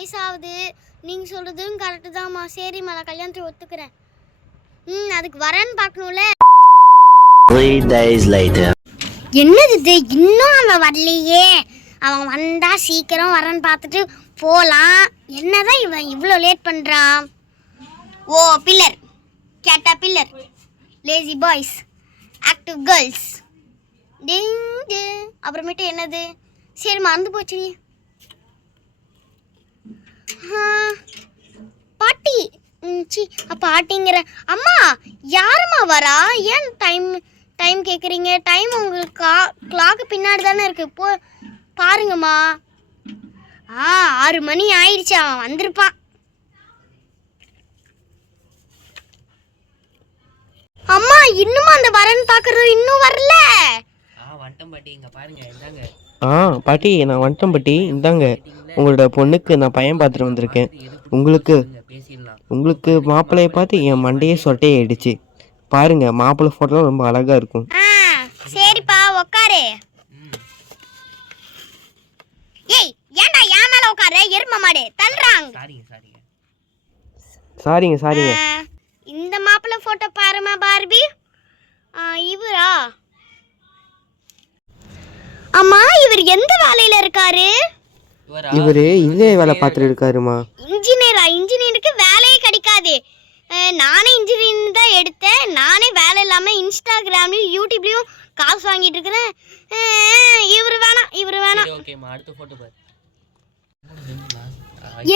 வயசு ஆகுது. நீங்க சொல்றதும் கரெக்ட் தான்மா. சரிம்மா நான் கல்யாணத்துக்கு ஒத்துக்கிறேன். அதுக்கு வரேன்னு பார்க்கணும்ல. 3 days later. என்னது இது இன்னும் அவன் வரலையே? அவன் வந்தா சீக்கிரம் வரேன்னு பார்த்துட்டு போகலாம். என்னதான் இவன் இவ்வளோ லேட் பண்ணுறான்? ஓ பில்லர், கேட்டா pillar, lazy boys, active girls, டிங்கு. அப்புறமேட்டு என்னது? சரி மறந்து போச்சு. பாட்டி. சி பாட்டிங்கிற அம்மா யாரும்மா வரா? ஏன் டைம் கேட்குறீங்க? டைம் உங்களுக்கு கிளாக்கு பின்னாடி தானே இருக்குது. போ பாருங்கம்மா. 6 மணி ஆயிடுச்சு. அவன் வந்திருப்பான். அம்மா இன்னுமா அந்த வரன் பார்க்கறது இன்னும் வரல? வந்துட்டேன் பாட்டி, இங்க பாருங்க. இந்தாங்க. பாட்டி நான் வந்துட்டேன் பாட்டி. இந்தாங்க உங்களோட பொண்ணுக்கு நான் பையன் பார்த்துட்டு வந்திருக்கேன். உங்களுக்கு மாப்பிள்ளையை பார்த்து என் மண்டையே சொட்டையாயிடுச்சு. பாருங்க மாப்பிள்ளை ஃபோட்டோலாம் ரொம்ப அழகா இருக்கும். சரிப்பா உட்காரு. ஏய் ஏன்டா ஏன் மேல உட்கார? எரும மாடு தள்ளுறாங்க. சாரிங்க. இந்த மாப்பிள்ளை போட்டோ பாருமா பார்பி. இவரா? அம்மா இவர் எந்த வேலையில இருக்காரு? இவரு இன்ஜினியர் வேலை பார்த்துட்டு இருக்காருமா. இன்ஜினியருக்கு வேலையே கிடைக்காது. நானே இன்ஜினியரிங் தான் எடுத்தேன். நானே வேலை இல்லாமல் இன்ஸ்டாகிராம்லையும் யூடியூப்லையும் காசு வாங்கிட்டு இருக்கிறேன். இவர் வேணாம்.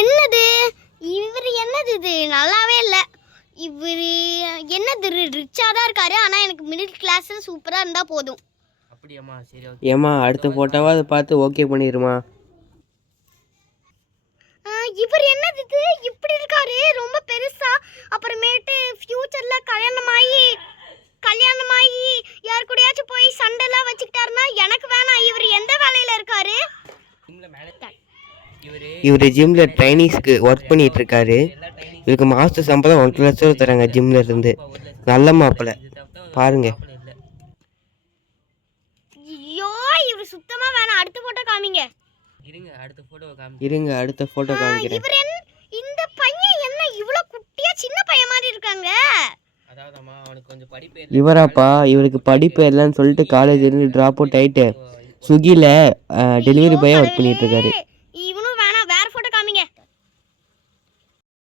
என்னது இவர்? என்னது இது? நல்லாவே இல்லை. இவர் என்னது ரிச்சாக தான் இருக்காரு. ஆனால் எனக்கு மிடில் கிளாஸ் சூப்பராக இருந்தால் போதும். ஏமா அடுத்த ஃபோட்டோவாக அதை பார்த்து ஓகே பண்ணிடுமா? இவர் என்னது இது இப்படி இருக்காரு? ரொம்ப பெருசா. அப்புறமேட்டு ஃபியூச்சர்ல கல்யாணமாயி யார் கூடயாச்சும் போய் சண்டைலாம் வச்சுக்கிட்டாருன்னா எனக்கு வேணாம். இவர் எந்த வேலையில இருக்காரு? இவர் ஜிம்ல ட்ரைனிங்ஸ்க்கு ஒர்க் பண்ணிட்டு இருக்காரு. இவருக்கு மாச சம்பளம் 1 லட்சம் தராங்க ஜிம்ல இருந்து. நல்ல மாப்பிள்ளை பாருங்க. ஐயோ இவர் சுத்தமா வேணாம். அடுத்த போட்டோ காமிங்க. இருங்க அடுத்த போட்டோ காமிக்கிறேன். இவர் இந்த பையன் என்ன இவ்ளோ குட்டியா சின்ன பையன் மாதிரி இருக்காங்க? அதாவதம்மா அவனுக்கு கொஞ்சம் படிப்பு இவராப்பா. இவருக்கு படிப்பு இல்லைன்னு சொல்லிட்டு காலேஜ்ல இருந்து டிராப் அவுட் ஆயிட்டு ஸ்விக்கில டெலிவரி பாயா ஒர்க் பண்ணிட்டு இருக்காரு. இவனும் வேணாம். வேற போட்டோ காமிங்க.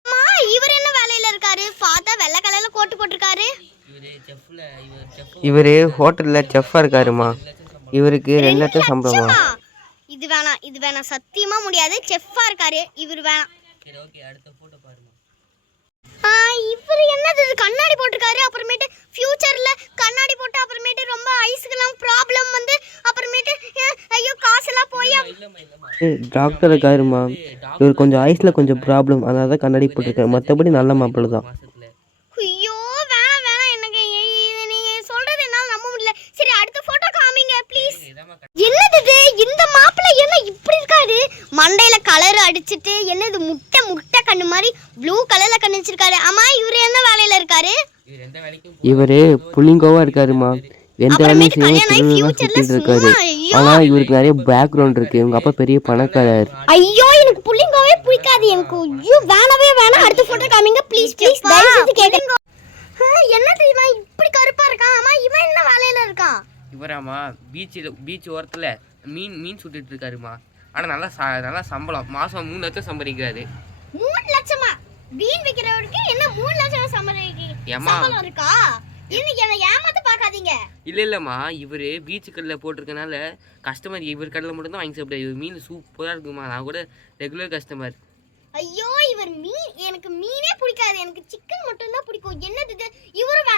அம்மா இவர் என்ன வேலையில இருக்காரு? பார்த்தா வெள்ளை கலர்ல கோட் போட்டுருக்காரு. இவரு ஹோட்டல்ல செஃப்பா இருக்காருமா. இவருக்கு 2 லட்சம் சம்பளமா? இது வேணாம் சத்தியமா முடியாது. செஃப்பா இருக்காரு. இவர் வேணாம். சரி ஓகே அடுத்த போட்டோ பாருங்க. இவர் என்னது கண்ணாடி போட்டுருக்காரு. அப்புறமேட்டு ஃபியூச்சர்ல கண்ணாடி போட்டு அப்புறமேட்டு ரொம்ப ஐஸ்க்கெல்லாம் ப்ராப்ளம் வந்து அப்புறமேட்டு ஐயோ காசெல்லாம் போய் டாக்டர் இருக்காருமா. இவர் கொஞ்சம் ஐஸ்ல கொஞ்சம் ப்ராப்ளம், அதனால தான் கண்ணாடி போட்டுருக்காரு. மற்றபடி நல்ல மாப்பிள்ளை தான். ஐயோ வேணாம் எனக்கு நீங்க சொல்றது என்னால நம்ப முடியல. சரி அடுத்த போட்டோ காமிங்க ப்ளீஸ். என்னது இது? இந்த மாப்பிள்ளை என்ன இப்படி இருக்காரு? மண்டையில கலர் அடிச்சிட்டு என்னது முட்டை கண்ணு மாதிரி ப்ளூ கலர்ல கண்ணு வச்சிருக்காரு. அம்மா இவர் என்ன வேலையில இருக்காரு? இவரு புள்ளிங்கோவா இருக்காருமா. எந்த வேலையும் சுத்திட்டு இருக்காரு. ஆனா இவருக்கு நிறைய பேக்ரவுண்ட் இருக்கு. இவங்க அப்பா பெரிய பணக்காரர். ஐயோ எனக்கு புள்ளிங்கோவே பிடிக்காது. எனக்கு ஐயோ வேணாம். அடுத்த போட்டோ காமிங்க ப்ளீஸ் தயவு செஞ்சு கேக்குறேன். என்னது இவன் இப்படி கருப்பா இருக்கான்? அம்மா இவன் என்ன வேலையில இருக்கான்? இவராமா பீச் ஓரத்துல மீன் சுட்டுட்டு இருக்காருமா. ஆனா நல்லா சம்பளம். மாசம் 3 லட்சம் சம்பாதிக்கிறாரு. 3 லட்சமா? மீன் விக்கிறவருக்கு என்ன 3 லட்சம் சம்பளம் இருக்கா? இன்னைக்கு என்ன ஏமாத்த பார்க்காதீங்க. இல்லம்மா இவரு பீச் கடையில போட்டிருக்கனால கஸ்டமர் இவர் கடையில மட்டும் தான் வாங்கி சாப்பிடுறாரு. இவர் மீன் சூப்பரா இருக்குமா. நான் கூட ரெகுலர் கஸ்டமர். ஐயோ இவர் எனக்கு மீனே பிடிக்காது. எனக்கு சிக்கன் மட்டும் தான் பிடிக்கும். என்னது இது? இவரும்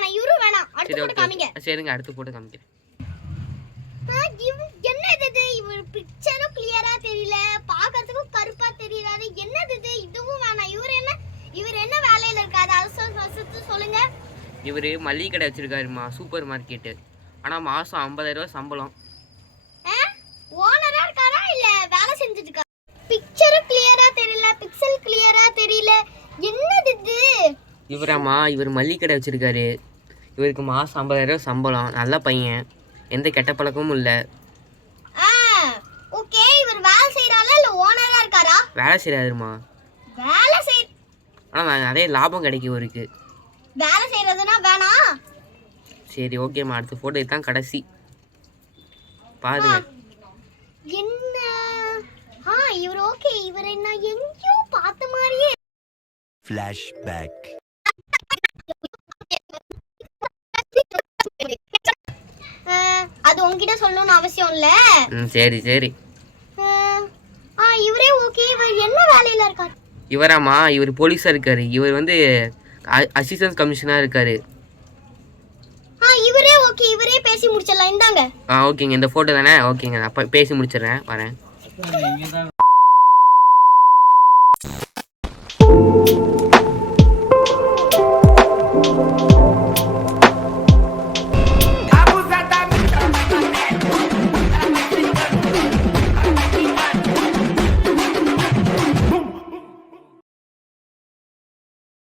வேணாம். அடுத்த போட்டோ காமிங்க. சரிங்க அடுத்த போட்டோ காமிக்கிறேன். என்னது இது? இவர் பிக்சரும் கிளியரா தெரியல, பார்க்கிறதுக்கும் கருப்பா தெரியறாரு. என்னது இது? இதுவும் வேணாம். இவர் என்ன வேலையில இருக்காரு? அது சொல்லுங்க. இவரு மளிகை கடை வச்சிருக்காருமா, சூப்பர் மார்க்கெட். ஆனா மாசம் 50,000 ரூபாய் சம்பளம். ஓனரா இருக்காரா இல்ல வேலை செஞ்சுட்டு இருக்காரா? பிக்சரும் கிளியரா தெரியல, பிக்சல் கிளியரா தெரியல. என்னது இது? இவர் மளிகை கடை வச்சிருக்காரு. இவருக்கு மாசம் 50,000 ரூபாய் சம்பளம். நல்ல பையன், எந்த கெட்ட பழக்கமும் இல்லை. ஓகே இவர் வேலை செய்யறாரா இல்ல ஓனரா இருக்காரா? வேலை செய்யாதுமா. வேலை செய் ஆனால் நிறைய லாபம் கிடைக்கும் இவருக்கு. வேலை செய்யறதுன்னா வேணாம். சரி ஓகேம்மா, அடுத்த ஃபோட்டோ இதுதான் கடைசி பாருங்க. என்ன இவர் ஓகே, இவரை நான் எங்கேயோ பார்த்த மாதிரியே. Flashback. அது உன்கிட்ட சொல்லணும்னு அவசியம் இல்ல. சரி சரி. இவரே ஓகே. இவர் என்ன வேலையில இருக்காரு? இவராமா, இவர் போலீஸாக இருக்காரு. இவர் வந்து அசிஸ்டன்ட் கமிஷனாக இருக்காரு. இவரே ஓகே, இவரே பேசி முடிச்சிடலாம். இந்தாங்க. ஓகேங்க, இந்த ஃபோட்டோ தானே? ஓகேங்க, நான் பேசி முடிச்சிடுறேன், வரேன்.